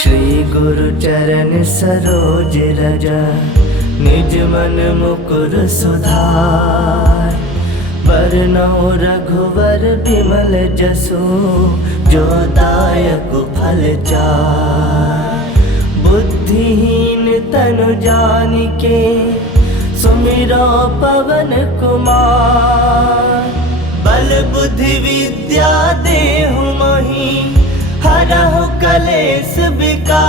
श्री गुरु चरण सरोज रज, निज मन मुकुर सुधार। बरनउँ रघुवर बिमल जसु, जो दायक फल चार। बुद्धिहीन तनु जानिके, सुमिरो पवन कुमार। बल बुद्धि विद्या देहु मोहि, हरहु कलेश विकार।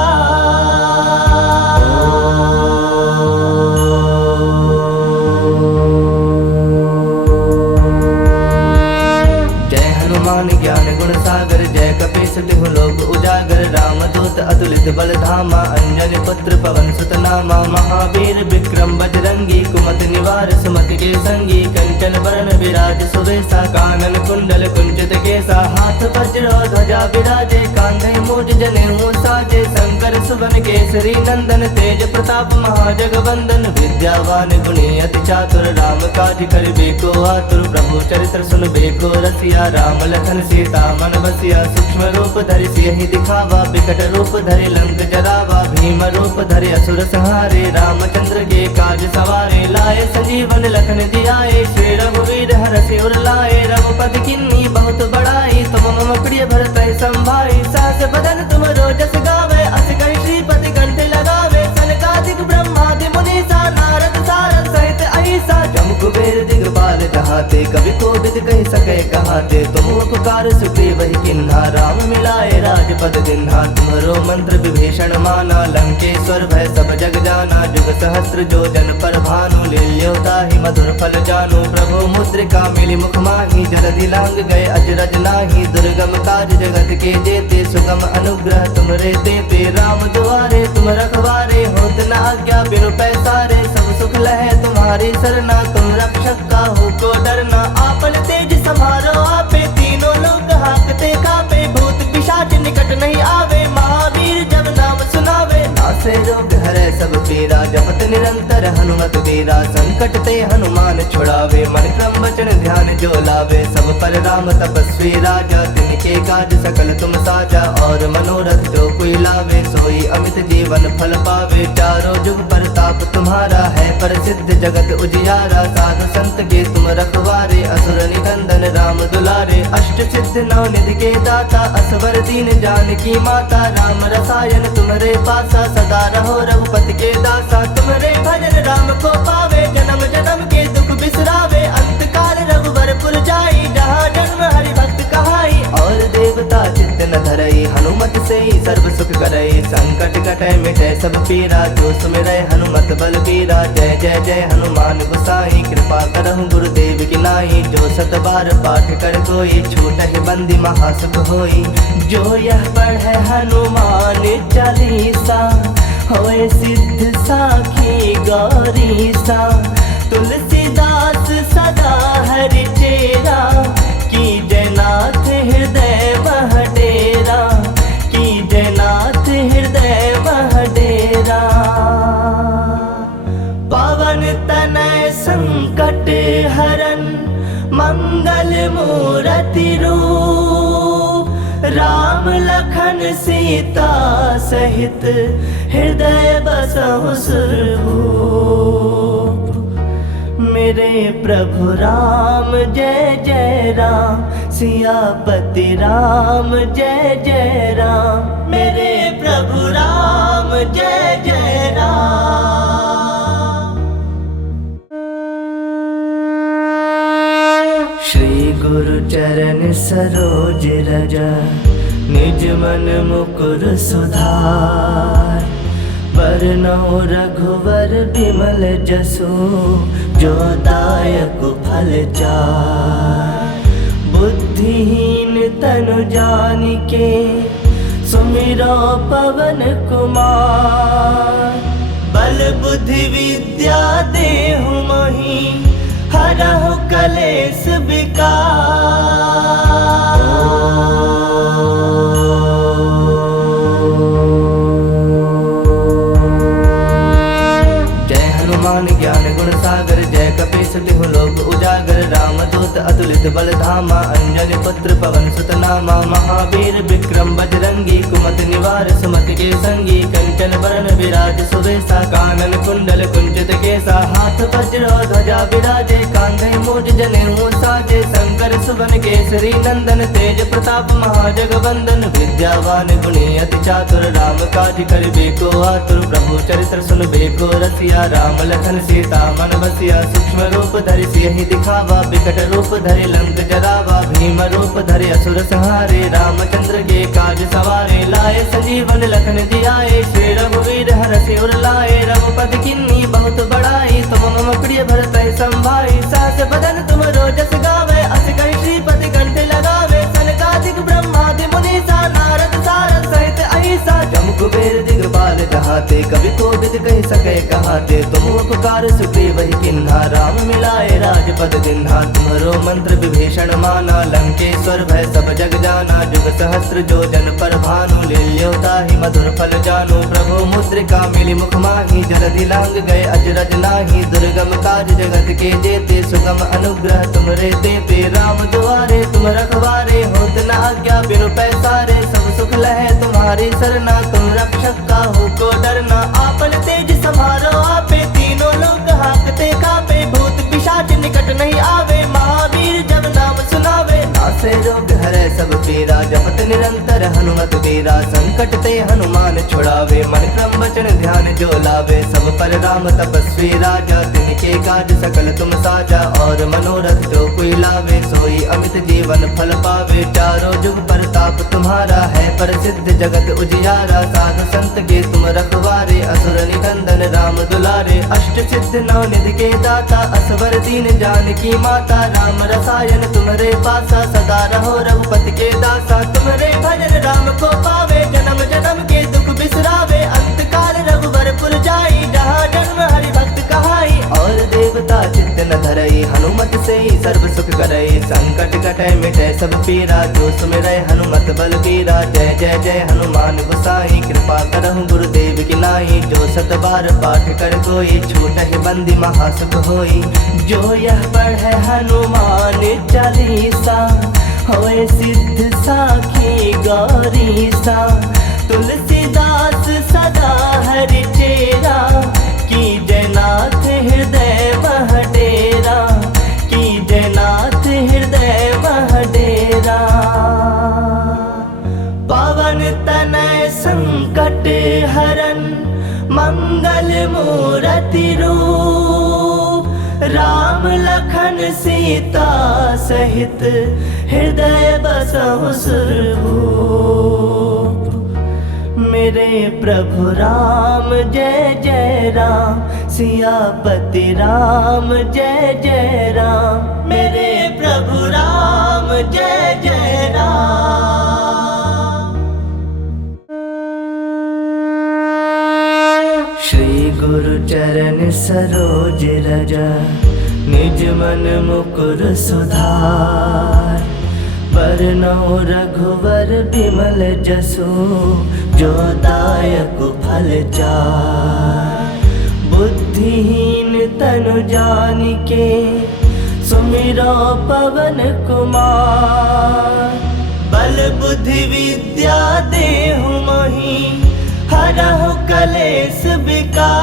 जय हनुमान ज्ञान गुण सागर, जय कपीस तिहु लोक उजागर। रामदूत अतुलित बल धामा, अंजनी पुत्र पवन सुत नामा। महावीर विक्रम बजरंगी, कुमति निवार सुमति के संगी। कंचन बरन विराज सुवेशा, कानन कुंडल कुंचित केसा। हाथ वज्र ध्वजा विराजे, कांधे मूज जनेऊ साजे। शंकर सुवन केसरी नंदन, तेज प्रताप महाजगवंदन। विद्यावान गुणी अति चातुर, राम काज करिबे को आतुर। प्रभु चरित्र सुनबे को रसिया, राम लखन सीता मन बसिया। सूक्ष्म रूप धरि सियहि दिखावा, बिकट रूप धरि लंक जरावा। भीम रूप धरि असुर संहारे, रामचंद्र के काज सवारे। लाए संजीवन लखन जियाए, श्री रघुवीर हरषि उर लाए। रघुपति किन्नी बहुत बड़ाई, तुम मम प्रिय भरतहि संभाई। सहस बदन तुम रोजस गावे, अस कहि श्रीपति कंठ लगावे। सनकादिक ब्रह्मादि मुनीसा, नारद सारद सहित अहिसा। जम कुबेर दिगपाल जहाते, कवि कोविद कहि सकै कहाते। तुम उपकार सुग्रीव ही किन्हा, राम मिलाए राजपद दिन्हा। तुम्हरो मंत्र विभीषण माना, लंकेश्वर भय सब जग जाना। जुग सहस्त्र जो जन पर भानु, लील्यो ताहि मधुर फल जानु। प्रभु मुद्रिका मिली मुख माहि, जलधि लांग गए अजरज नाही। दुर्गम काज जगत के जेते, सुगम अनुग्रह तुमरे देते। राम दुआरे तुम रखवारे, होत न आज्ञा बिनु पैसारे। सब सुख लहै तुम्हारी सरना, तुम रक्षक काहू को डरना। आपन तेज समारो आपे, तीनों लोक हांकते कापे। भूत पिशाच निकट नहीं आवे, महावीर जब नाम सुनावे। नासे रोग हरै सब पीरा, जपत निरंतर हनुमत वीरा। संकट ते हनुमान छुड़ावे, मन क्रम वचन ध्यान जो लावे। सब पर राम तपस्वी राजा, तिनके काज सकल तुम साजा। और मनोरथ जो कोई लावे, सोई अमित जीवन फल पावे। चारों जुग परताप तुम्हारा है, प्रसिद्ध जगत उजियारा। साधु संत के तुम रखवारे, असुर निकंदन राम दुलारे। अष्ट सिद्ध नौ निधि के दाता, असवर दीन जानकी माता। राम रसायन तुम्हारे पासा, सदा रहो रघुपति के दासा। तुम्हारे भजन राम को पावे, जन्म जन्म के दुख बिसरावे। अंत काल रघुवर पुर जाई, जहाँ जन्म हरि भक्त कहाई। और देवता चित्त न धरई, हनुमत से ही सर्व सुख करई। संकट कटै मिटै सब पीरा, जो सुमिरै हनुमत बल बीरा। जय जय जय हनुमान गोसाई, कृपा करहु गुरुदेव की नाई। जो सत बार पाठ कर कोई, छूटहि बंदी महासुख होई। जो यह पढ़ै हनुमान चालीसा, होए सिद्ध साखी गौरीसा। तुलसीदास सदा हरि चेरा, की जयनाथ हृदय मह डेरा। की जयनाथ हृदय मह डेरा। पवन तनय संकट हरन, मंगल मूरति रूप। राम लखन सीता सहित, हृदय बसहु सुरभूप। मेरे प्रभु राम जय जय राम, सियापति राम जय जय राम। मेरे प्रभु राम जय जय राम। श्री गुरु चरण सरोज रज, निज मन मुकुर सुधार। बरनउँ रघुवर बिमल जसु, जो दायक फल चार। बुद्धिहीन तनु जानिके, सुमिरो पवन कुमार। बल बुद्धि विद्या देहु मोहि, हरहु कलेश विकार। जय हनुमान ज्ञान गुण सागर, जय कपीस तिहु लोक उजागर। रामदूत अतुलित बल धामा, अंजनी पुत्र पवन सुत नामा। महावीर विक्रम बजरंगी कुमति निवार सुमति के संगी कंचन बरन विराज सुवेशा कानन कुंडल कुंचित केसा हाथ वज्र ध्वजा विराजे कांधे मूज जनेऊ साजे शंकर सुवन केसरी नंदन तेज प्रताप महाजगवंदन विद्यावान गुणी अति चातुर राम काज करिबे को आतुर प्रभु चरित्र सुनबे को रसिया राम लखन सीता मन बसिया सूक्ष्म रूप धरि सियहि दिखावा विकट रूप धरि लंक जरावा भीम रूप धरि असुर संहारे रामचंद्र के काज सवारे लाए संजीवन लखन जियाए श्री रघुवीर हरषि उर लाए रघुपति किन्नी बहुत बड़ाई तुम मम प्रिय भरत संभाई सहस बदन तुम रोजस गावे अस कहि श्रीपति कंठ लगावे सनकादिक ब्रह्मादि मुनीसा नारद सारद सहित अहिसा जम कुबेर दिगपाल जहाते कवि कोविद कहि सके कहाते तुम उपकार सुग्रीव ही किन्हा राम मिलाए राजपद दिन्हा तुम्हरो मंत्र विभीषण माना लंकेश्वर भय सब जग जाना जुग सहस्त्र जो जन पर भानु लील्योता ही मधुर फल जानु प्रभु मुद्रिका मिली मुख माही जलधि लांग गए अजरज नाही दुर्गम काज जगत के जेते सुगम अनुग्रह तुमरे देते राम दुआरे तुम रखवारे होत न आज्ञा बिनु पैसारे सब सुख लहे तुम्हारी सरना तुम रक्षक काहू को डरना आपन तेज समारो आपे तीनों लोग हाकते कापे भूत पिशाच निकट नहीं आवे महावीर जब नाम सुनावे नासे रोग हरे सब पीरा जपत निरंतर हनुमत वीरा संकट ते हनुमान छुड़ावे मन क्रम वचन ध्यान जो लावे सब पर राम तपस्वी राजा तिनके काज सकल तुम साजा और मनोरथ जो कोई लावे सोई अमित जीवन फल पावे चारों जुग परताप तुम्हारा है प्रसिद्ध जगत उजियारा साधु संत के तुम रखवारे असुर निकंदन राम दुलारे अष्ट सिद्ध नौ निधि के दाता असवर दीन जानकी माता राम रसायन तुम्हारे पासा सदा रहो रघुपति के दासा तुम्हारे भजन राम को पावे जन्म जन्म के दुख बिसरावे अंत काल रघुवर पुर जाई जहाँ जन्म हरि भक्त कहाई और देवता चित्त न धरई हनुमत से ही सर्व सुख करई संकट कटै मिटै सब पीरा जो सुमिरै हनुमत बल बीरा जय जय जय हनुमान गोसाई कृपा करहु गुरुदेव की नाई जो सत बार पाठ कर कोई छूटहि बंदी महासुख होई जो यह पढ़े हनुमान चालीसा होए सिद्ध साखी गौरीसा तुलसीदास सदा हरि चेरा की जयनाथ हृदय मह डेरा की जयनाथ हृदय मह डेरा पवन तनय संकट हरन मंगल मूरति रूप राम लखन सीता सहित हृदय बसहु सुरभूप मेरे प्रभु राम जय जय राम सियापति राम जय जय राम मेरे प्रभु राम जय जय राम। श्री गुरु चरण सरोज रज निज मन मुकुर सुधार बरनौ रघुवर बिमल जसु जो दायक फल चार बुद्धिहीन तनु जानिके सुमिरो पवन कुमार बल बुद्धि विद्या देहु मोहि हरहु कलेश विकार।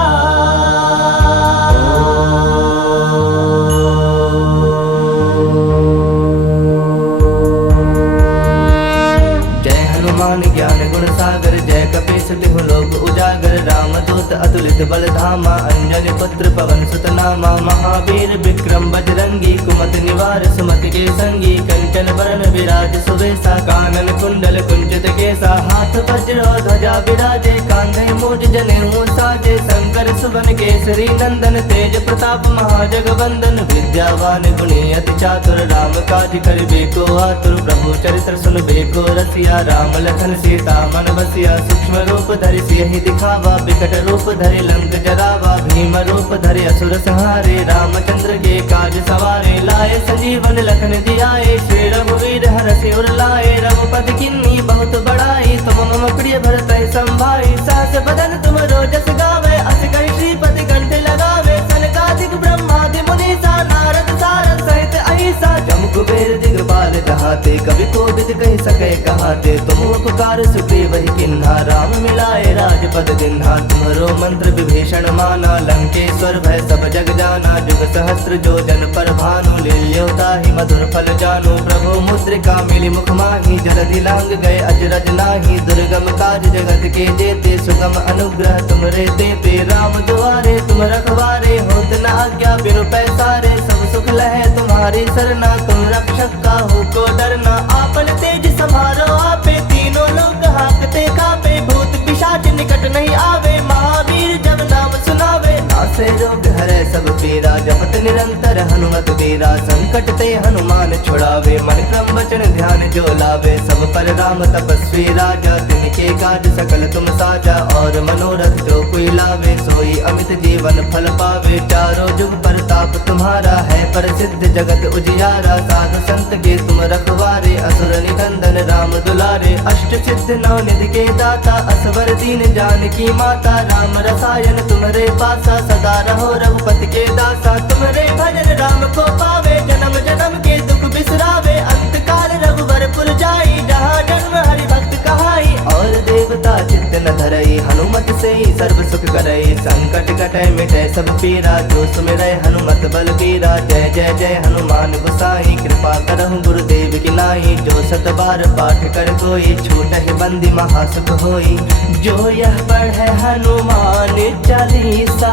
जय हनुमान ज्ञान गुण सागर जय कपीस तिहु लोक उजागर रामदूत अतुलित बल धामा अंजनी पुत्र पवन सुत नामा महावीर विक्रम बजरंगी कुमति निवार सुमति के संगी कंचन बरन विराज सुवेशा कानन कुंडल कुंचित केसा हाथ वज्र ध्वजा विराजे कांधे मूज जनेऊ साजे शंकर सुवन केसरी नंदन तेज प्रताप महाजगवंदन विद्यावान गुणी अति चातुर राम काज करिबे को आतुर प्रभु चरित्र सुनबे को रसिया राम लखन सीता मन बसिया सूक्ष्म रूप धरि सियहि दिखावा विकट रूप धरि लंक जरावा भीम रूप धरि असुर संहारे रामचंद्र के काज सवारे लाए संजीवन लखन जियाए श्री रघुवीर हरषि उर लाए रघुपति किन्नी बहुत बड़ाई तुम मम प्रिय भरत संभाई सहस बदन तुम रोजस गावे अस कहि श्रीपति कंठ लगावे सनकादिक ब्रह्मादि मुनीसा नारद सारद सहित अहिसा जम कुबेर दिगपाल जहाते कवि कोविद कहि सके कहाते तुम उपकार सुग्रीव ही किन्हा, राम मिलाए राजपद दिन्हा। तुम्हारो मंत्र विभीषण माना, लंकेश्वर भय सब जग जाना। जुग सहस्त्र जो जन पर भानु, लील्योता ही मधुर फल जानु। प्रभु मुद्रिका मिली मुख माही, जलधि लांग गए अजरज नाही। दुर्गम काज जगत के जेते, सुगम अनुग्रह तुमरे देते। राम दुआरे तुम रखवारे, होत न आज्ञा बिनु पैसारे। सब सुख लहे तुम्हारी सरना, तुम रक्षक काहू को डरना। आपन तेज समारो आपे, तीनों लोग हाकते कापे। भूत पिशाच निकट नहीं आवे, महावीर जब नाम सुनावे। नासे रोग हरे सब पीरा, जपत निरंतर हनुमत वीरा। संकट ते हनुमान छुड़ावे, मन क्रम वचन ध्यान जो लावे। सब पर राम तपस्वी राजा, तिनके काज सकल तुम साजा। और मनोरथ जो कोई लावे, सोई अमित जीवन फल पावे। चारों जुग परताप तुम्हारा है, प्रसिद्ध जगत उजियारा। साधु संत के तुम रखवारे, असुर निकंदन राम दुलारे। अष्ट सिद्ध नौ निधि के दाता, असवर दीन जानकी माता। राम रसायन तुम्हारे पासा, सदा रहो रघुपति के दासा। तुम्हारे भजन राम को पावे, जन्म जन्म के दुख बिसरावे। अंत काल रघुवर पुर जाई, जहाँ जन्म हरि भक्त कहाई। और देवता चित्त न धरई, हनुमत से ही सर्व सुख करई। संकट कटै मिटै सब पीरा, जो सुमिरै हनुमत बल बीरा। जय जय जय हनुमान गोसाई, कृपा करहु गुरुदेव की नाई। जो सत बार पाठ कर कोई, छूटहि बंदी महासुख होई। जो यह पढ़ै हनुमान चालीसा,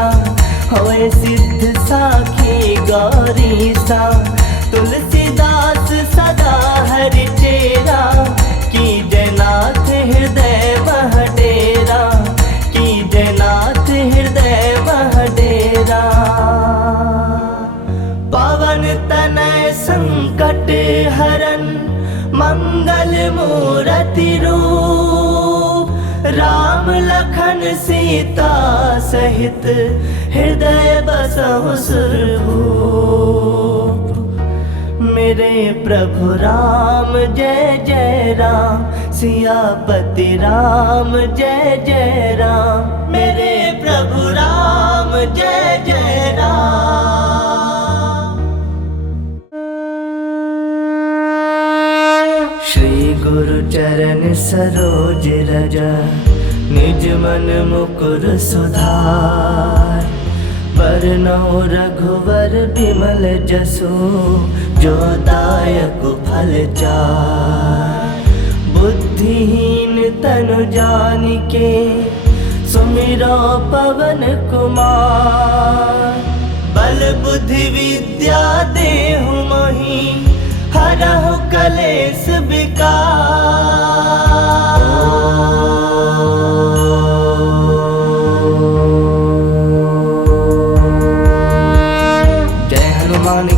होए सिद्ध साखी गौरीसा। तुलसीदास सदा हरि चेरा, की जयनाथ हृदय मह डेरा। की जयनाथ हृदय मह डेरा। पवन तनय संकट हरन, मंगल मूरति रूप। राम लखन सीता सहित, हृदय बसहु सुरभूप। मेरे प्रभु राम जय जय राम, सियापति राम जय जय राम। मेरे प्रभु राम जय जय राम। श्री गुरु चरण सरोज रज, निज मन मुकुर सुधार। बरनौ रघुवर बिमल जसु, जो दायक फल चार। बुद्धिहीन तनु जानिके, सुमिरो पवन कुमार। बल बुद्धि विद्या देहु मोहि, हरहु कलेश विकार।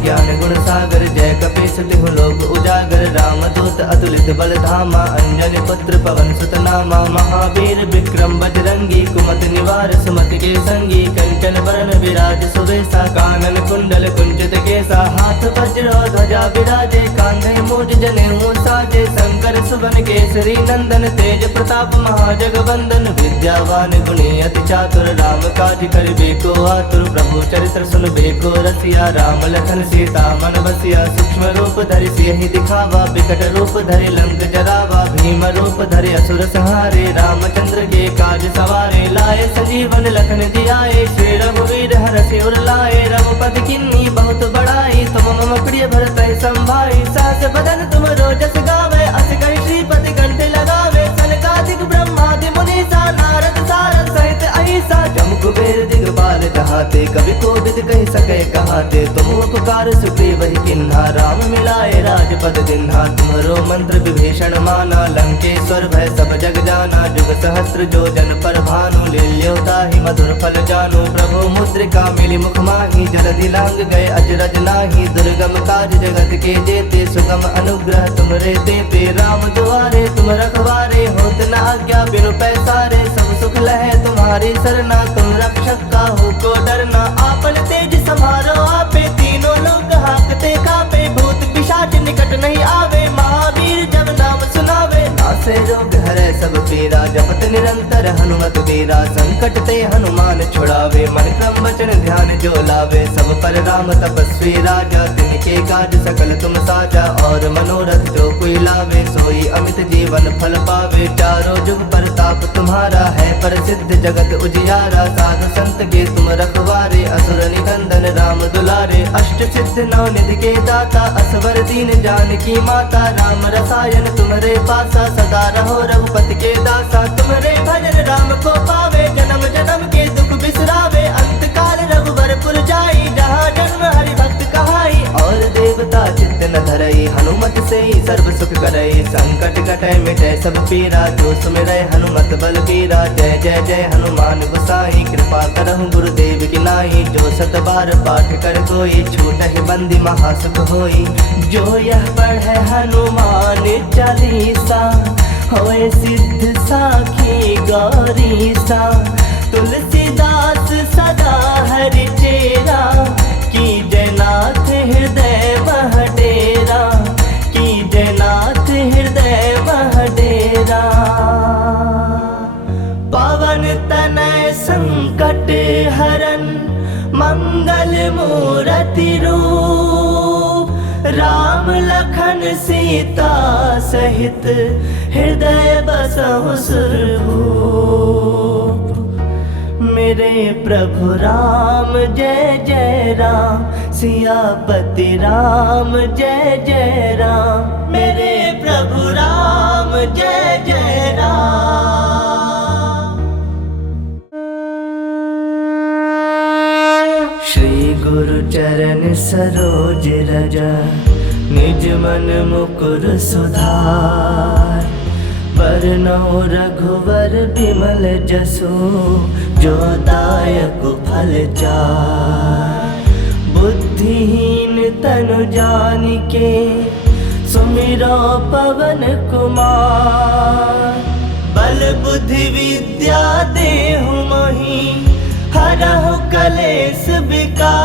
ज्ञान गुण सागर, जय कपीस तिहु लोक उजागर। राम दूत अतुलित बल धामा, अंजनी पुत्र पवन सुत नामा। महावीर विक्रम बजरंगी, कुमति निवार सुमति के संगी। कंचन बरन विराज सुवेशा, कानन कुंडल कुंचित केसा। हाथ वज्र ध्वजा विराजे, कांधे मूज जनेऊ साजे। शंकर सुवन केसरी नंदन, तेज प्रताप महाजगवंदन। विद्यावान गुणी अति चातुर, राम काज करिबे को आतुर। प्रभु चरित्र सुनबे को रसिया, राम लखन सीता मन बसिया। सूक्ष्म रूप धरि सियहि दिखावा, बिकट रूप धरि लंक जरावा। भीम रूप धरि असुर संहारे, रामचंद्र के काज सवारे। लाए संजीवन लखन जियाए, श्री रघुवीर हरषि उर लाए। रघुपति किन्नी बहुत बड़ाई, तुम मम प्रिय भरतहि संभाई। सहस बदन तुम रोजस गावे, अस कहि श्रीपति कंठ लगावे। सनकादिक ब्रह्मादि मुनीसा, नारद सारद सहित अहिसा। जम कुबेर दिगपाल कहाते, कवि कोविद कहि सकै कहाते। तुम उपकार सुग्रीव ही किन्हा, राम मिलाए राजपद दिन्हा। तुम्हारो मंत्र विभीषण माना, लंकेश्वर भय सब जग जाना। जुग सहस्त्र जो जन पर भानु, लील्योता ही मधुर फल जानु। प्रभु मुद्रिका मिली मुख माही, जलधि लांग गए अजरज नाही। दुर्गम काज जगत के जेते, सुगम अनुग्रह तुमरे देते। राम दुआरे तुम रखवारे, होत न आज्ञा बिनु पैसारे। सब सुख लहे तुम्हारी सरना, तुम रक्षक काहू को डरना। आपन तेज समारो आपे, तीनों लोग हाकते कापे। भूत पिशाच निकट नहीं आवे, महावीर जब नाम सुनावे। नासे रोग हरे सब पीरा, जपत निरंतर हनुमत वीरा। संकट ते हनुमान छुड़ावे, मन क्रम वचन ध्यान जो लावे, सब पर राम तपस्वी राजा, तिनके काज सकल तुम साजा, और मनोरथ जो कोई लावे, सोई अमित जीवन फल पावे। चारों जुग प्रताप तुम्हारा है, प्रसिद्ध जगत उजियारा, साधु संत के तुम रखवारे, असुर निकंदन राम दुलारे। अष्ट सिद्ध नौ निधि के दाता, असवर दीन जानकी माता, राम रसायन तुम्हारे पासा, सदा रहो रघुपति के दासा। तुम्हारे भजन राम को पावे, जन्म जन्म के दुख बिसरावे, अंत काल रघुबरपुर जाई, जहाँ जन्म हरि भक्त कहाई। और देवता चित्त न धरई, हनुमत से ही सर्व सुख करई, संकट कटै मिटै सब पीरा, जो सुमिरै हनुमत बल बीरा। जय जय जय हनुमान गोसाई, कृपा करहु गुरुदेव की नाई, जो सत बार पाठ कर कोई, छूटहि बंदी महासुख होई। जो यह पढ़ै हनुमान चालीसा, होए सिद्ध साखी गौरीसा। तुलसीदास सदा हरि चेरा, की जयनाथ हृदय मह डेरा, की जयनाथ हृदय मह डेरा। पवन तनय संकट हरन, मंगल मूरति रूप, राम लखन सीता सहित, हृदय बसहु सुरभूप। मेरे प्रभु राम जय जय राम, सियापति राम जय जय राम, मेरे प्रभु राम जय जय राम। श्री गुरु चरण सरोज रज, निज मन मुकुर सुधार, बरनौ रघुवर बिमल जसु, जो दायक फल चार। बुद्धिहीन तनु जानिके, सुमिरो पवन कुमार। बल बुद्धि विद्या देहु मोहि, हरहु कलेश विकार।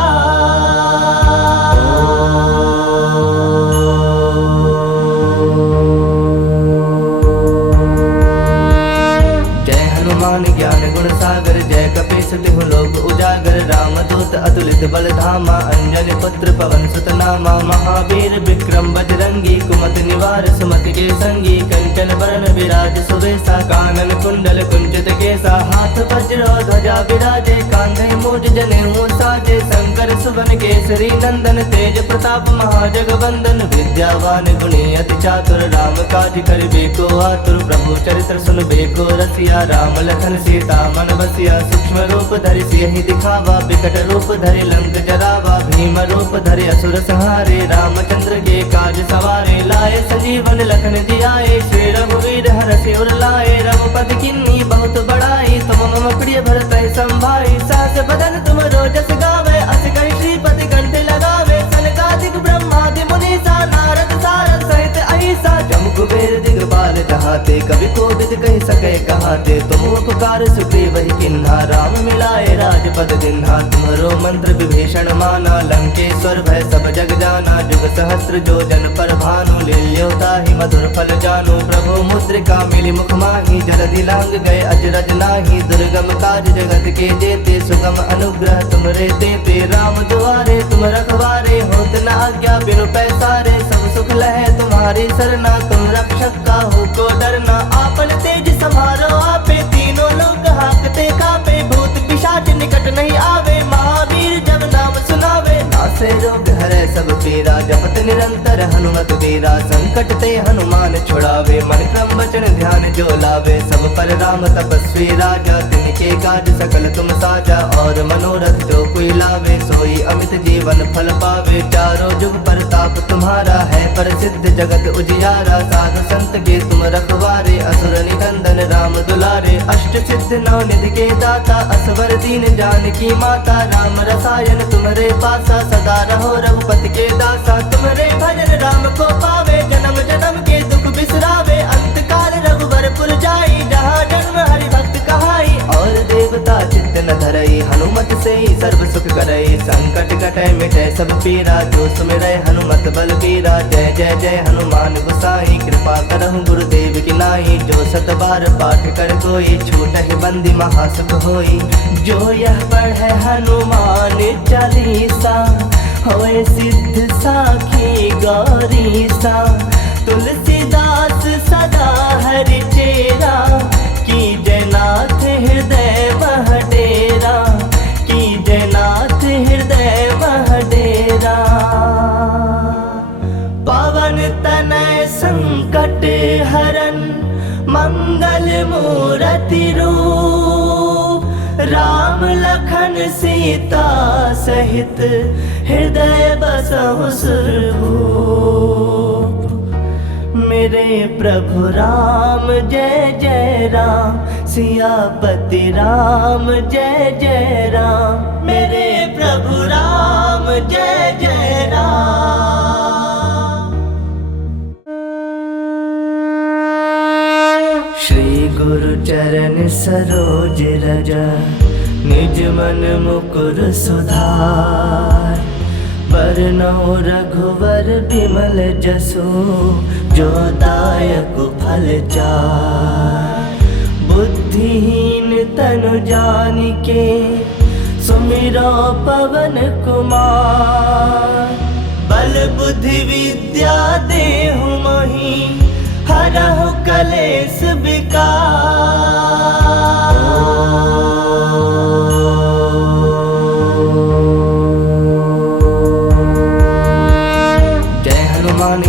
ज्ञान गुण सागर, जय कपीस तिहु लोक उजागर। रामदूत अतुलित बल धामा, अंजनी पुत्र पवन सुत नामा। महावीर विक्रम बजरंगी, कुमति निवार सुमति के संगी। कंचन बरन विराज सुवेशा, कानन कुंडल कुंचित केसा। हाथ वज्र ध्वजा विराजे, कांधे मूज जनेऊ साजे। शंकर सुवन केसरी नंदन, तेज प्रताप महाजगवंदन। विद्यावान गुणी अति चातुर, राम काज करिबे को आतुर। प्रभु चरित्र सुनबे को रसिया, राम लखन सीता मन बसिया। सूक्ष्म रूप धरि सियहि दिखावा, विकट रूप धरि लंक जरावा। भीम रूप धरि असुर संहारे, रामचंद्र के काज सवारे। लाए संजीवन लखन जियाए, श्री रघुवीर हरषि उर लाए। रघुपति किन्नी बहुत बड़ाई, तुम मम प्रिय भरतहि संभाई। सहस बदन तुम रोजस गावे, अस कहि श्रीपति कंठ लगावे। सनकादिक ब्रह्मादि मुनीसा, नारद सारद सहित अहिसा। जम कुबेर दिगपाल जहाते, कवि कोविद कहि सकै कहाते। तुम उपकार सुग्रीव ही किन्हा, राम मिलाए राजपद दिन्हा। तुम्हरो मंत्र विभीषण माना, लंकेश्वर भय सब जग जाना। जुग सहस्त्र जो जन पर भानु, लील्योता ही मधुर फल जानु। प्रभु मुद्रिका मिली मुख माही, जलधि लांग गए अजरज नाही। दुर्गम काज जगत के जेते, सुगम अनुग्रह तुमरे तेते। राम दुआरे तुम रखवारे, होत न आज्ञा बिनु पैसारे। सब सुख लहे तुम्हारी सरना, तुम रक्षक काहू को डरना। आपन तेज समारो आपे, तीनों लोग हाकते कापे। भूत पिशाच निकट नहीं आवे, महावीर जब नाम सुनावे। नासे रोग हरै सब पीरा, जपत निरंतर हनुमत वीरा। संकट ते हनुमान छुड़ावे, मन क्रम वचन ध्यान जो लावे। सब पर राम तपस्वी राजा, तिनके काज सकल तुम साजा। और मनोरथ जो कोई लावे, सोई अमित जीवन फल पावे। चारों जुग प्रताप तुम्हारा है, प्रसिद्ध जगत उजियारा। साधु संत के तुम रखवारे, असुर निकंदन राम दुलारे। अष्ट सिद्ध नौ निधि के दाता, असवर दीन जानकी माता। राम रसायन तुम्हारे पासा, सदा रहो रघुपति के दासा। तुम्हारे भजन राम को पावे, जन्म जन्म के दुख बिसरावे। अंत काल रघुबरपुर जाई, जहाँ जन्म हरि भक्त कहाई। और देवता चित्त न धरई, हनुमत से ही सर्व सुख करई। संकट कटै मिटै सब पीरा, जो सुमिरै हनुमत बल बीरा। जय जय जय हनुमान गोसाई, कृपा करहु गुरुदेव की नाई। जो शत बार पाठ कर कोई, छूट ही बंदी महासुख होई। जो यह पढ़े हनुमान चालीसा, होए सिद्ध साखी गौरीसा। तुलसीदास सदा हरि चेरा, की जयनाथ हृदय मह डेरा, की जयनाथ हृदय मह डेरा। पवन तनय संकट हरन, मंगल मूरति रूप। राम लखन सीता सहित, हृदय बसहु सुरभूप। मेरे प्रभु राम जय जय राम, सियापति राम जय जय राम। मेरे प्रभु राम जय जय राम। श्री गुरु चरण सरोज रज, निज मन मुकुर सुधार। बरनउँ रघुवर बिमल जसु, जो दायक फल चार। बुद्धिहीन तनु जानिके, सुमिरो पवन कुमार। बल बुद्धि विद्या देहु मोहि, हरहु कलेश विकार।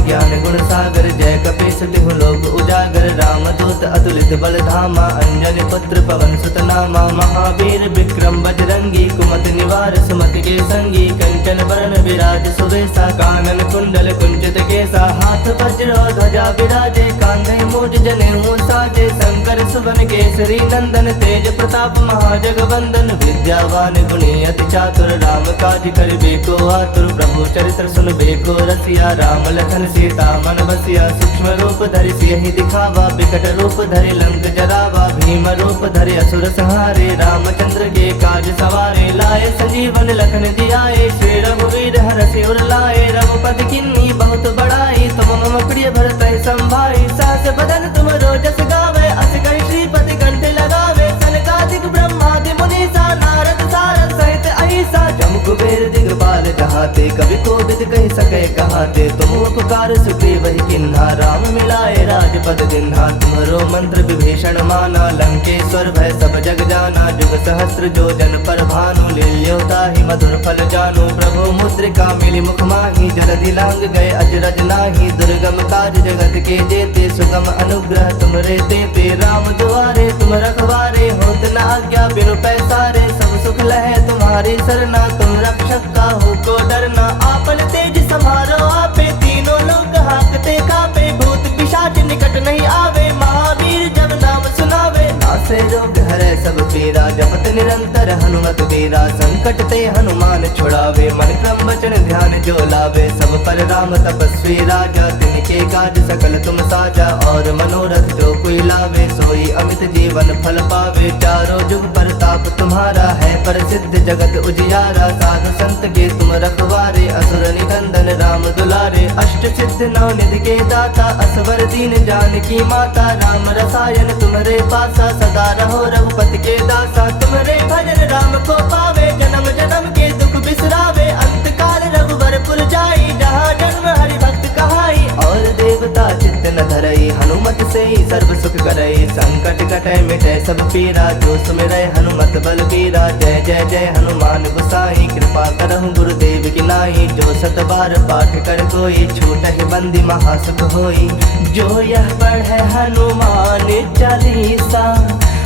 ज्ञान गुण सागर, जय कपीस तिहु लोक उजागर। रामदूत अतुलित बल धामा, अंजनी पुत्र पवन सुत नामा। महावीर विक्रम बजरंगी, कुमति निवार सुमति के संगी। कंचन बरन विराज सुवेशा, कानन कुंडल कुंचित केसा। हाथ वज्र ध्वजा विराजे, कांधे मूज जनेऊ साजे। शंकर सुवन केसरी नंदन, तेज प्रताप महाजगवंदन। विद्यावान गुणी अति चातुर, राम काज करिबे को आतुर। प्रभु चरित्र सुनबे को रसिया, राम लखन सीता मन बसिया। सूक्ष्म रूप धरि सियहि दिखावा, विकट रूप धरि लंक जरावा। भीम रूप धरि असुर संहारे, रामचंद्र के काज सवारे। लाए संजीवन लखन जियाए, श्री रघुवीर हरषि उर लाए। रघुपति किन्नी बहुत बड़ाई, तुम मम प्रिय भरतहि संभाई। सहस बदन तुम रोजस गावे, अस कहि श्रीपति कंठ लगावे। सनकादिक ब्रह्मादि मुनीसा, नारद सारद सहित अहिसा। जम कुबेर दिगपाल जहाते, कवि कोविद कहि सकै कहाते। तुम उपकार सुग्रीव ही किन्हा, राम मिलाए राजपद दिन्हा। तुम्हरो मंत्र विभीषण माना, लंकेश्वर भय सब जग जाना। जुग सहस्त्र जो जन पर भानु, लील्यो ताहि मधुर फल जानु। प्रभु मुद्रिका मिली मुख माहि, जलधि लांग गए अजरज नाही। दुर्गम काज जगत के जेते, सुगम अनुग्रह तुमरे तेते। राम दुआरे तुम रखवारे, होत न आज्ञा बिनु पैसारे। सब सुख लहे तुम्हारी सरना, तुम रक्षक काहू को डरना। आपन तेज समारो आपे, तीनों लोग हाकते कापे। भूत पिशाच निकट नहीं आवे, महावीर जब नाम सुनावे। नासे रोग हरै सब पीरा, जपत निरंतर हनुमत वीरा। संकट ते हनुमान छुड़ावे, मन क्रम वचन ध्यान जो लावे। सब पर राम तपस्वी राजा, तिनके काज सकल तुम साजा। और मनोरथ जो कोई लावे, सोई अमित जीवन फल पावे। चारों जुग परताप तुम्हारा है, प्रसिद्ध जगत उजियारा। साधु संत के तुम रखवारे, असुर निकंदन राम दुलारे। अष्ट सिद्ध नौ निधि के दाता, असवर दीन जानकी माता। राम रसायन तुम्हारे पासा, सदा रहो रघुपति के दासा। तुम्हारे भजन राम को पावे, जन्म जन्म के दुख बिसरावे। अंत काल रघुवर पुर जाई, जहाँ जन्म हरि भक्त कहाई। और देवता चित्त न धरई, हनुमत से ही सर्व सुख करई। संकट कटै मिटै सब पीरा, जो सुमिरै हनुमत बल बीरा। जय जय जय हनुमान गोसाई, कृपा करहु गुरुदेव की नाई। जो सत बार पाठ कर कोई, छूट ही बंदी महासुख होई। जो यह पढ़े हनुमान चालीसा,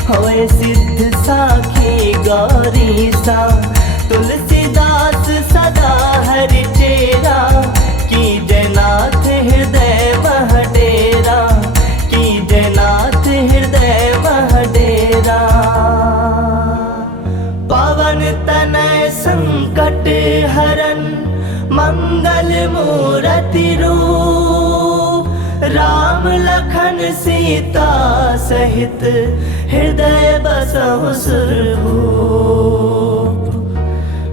होए सिद्ध साखी गौरीसा। तुलसीदास सदा हरि चेरा, की जयनाथ हृदय मह डेरा, की जयनाथ हृदय मह डेरा। पवन तनय संकट हरन, मंगल मूरति रूप। राम लखन सीता सहित, हृदय बसहु सुरभूप।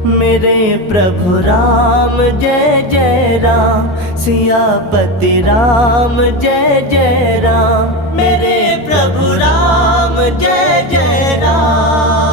मेरे प्रभु राम जय जय राम, सियापति राम जय जय राम। मेरे प्रभु प्रभु राम जय जय राम।